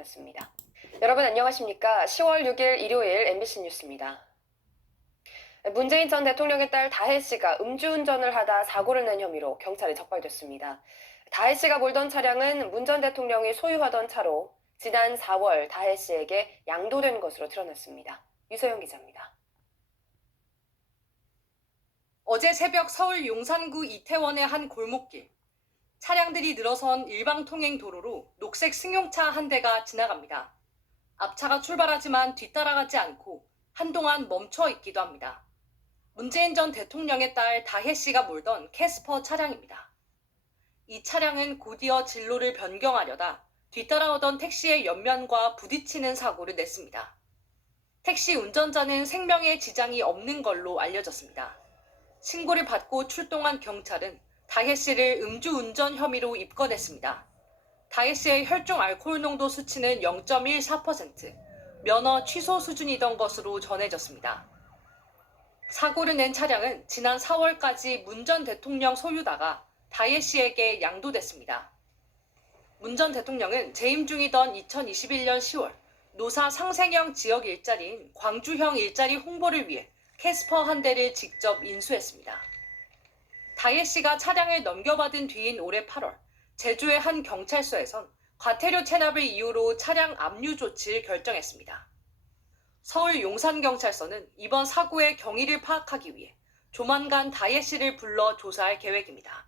드러났습니다. 여러분 안녕하십니까? 10월 6일 일요일 MBC 뉴스입니다. 문재인 전 대통령의 딸 다혜 씨가 음주운전을 하다 사고를 낸 혐의로 경찰에 적발됐습니다. 다혜 씨가 몰던 차량은 문 전 대통령이 소유하던 차로 지난 4월 다혜 씨에게 양도된 것으로 드러났습니다. 유소영 기자입니다. 어제 새벽 서울 용산구 이태원의 한 골목길. 차량들이 늘어선 일방 통행 도로로 녹색 승용차 한 대가 지나갑니다. 앞차가 출발하지만 뒤따라가지 않고 한동안 멈춰 있기도 합니다. 문재인 전 대통령의 딸 다혜 씨가 몰던 캐스퍼 차량입니다. 이 차량은 곧이어 진로를 변경하려다 뒤따라오던 택시의 옆면과 부딪히는 사고를 냈습니다. 택시 운전자는 생명에 지장이 없는 걸로 알려졌습니다. 신고를 받고 출동한 경찰은 다혜 씨를 음주운전 혐의로 입건했습니다. 다혜 씨의 혈중 알코올 농도 수치는 0.14%, 면허 취소 수준이던 것으로 전해졌습니다. 사고를 낸 차량은 지난 4월까지 문 전 대통령 소유다가 다혜 씨에게 양도됐습니다. 문 전 대통령은 재임 중이던 2021년 10월 노사 상생형 지역 일자리인 광주형 일자리 홍보를 위해 캐스퍼 한 대를 직접 인수했습니다. 다혜 씨가 차량을 넘겨받은 뒤인 올해 8월 제주의 한 경찰서에선 과태료 체납을 이유로 차량 압류 조치를 결정했습니다. 서울 용산경찰서는 이번 사고의 경위를 파악하기 위해 조만간 다혜 씨를 불러 조사할 계획입니다.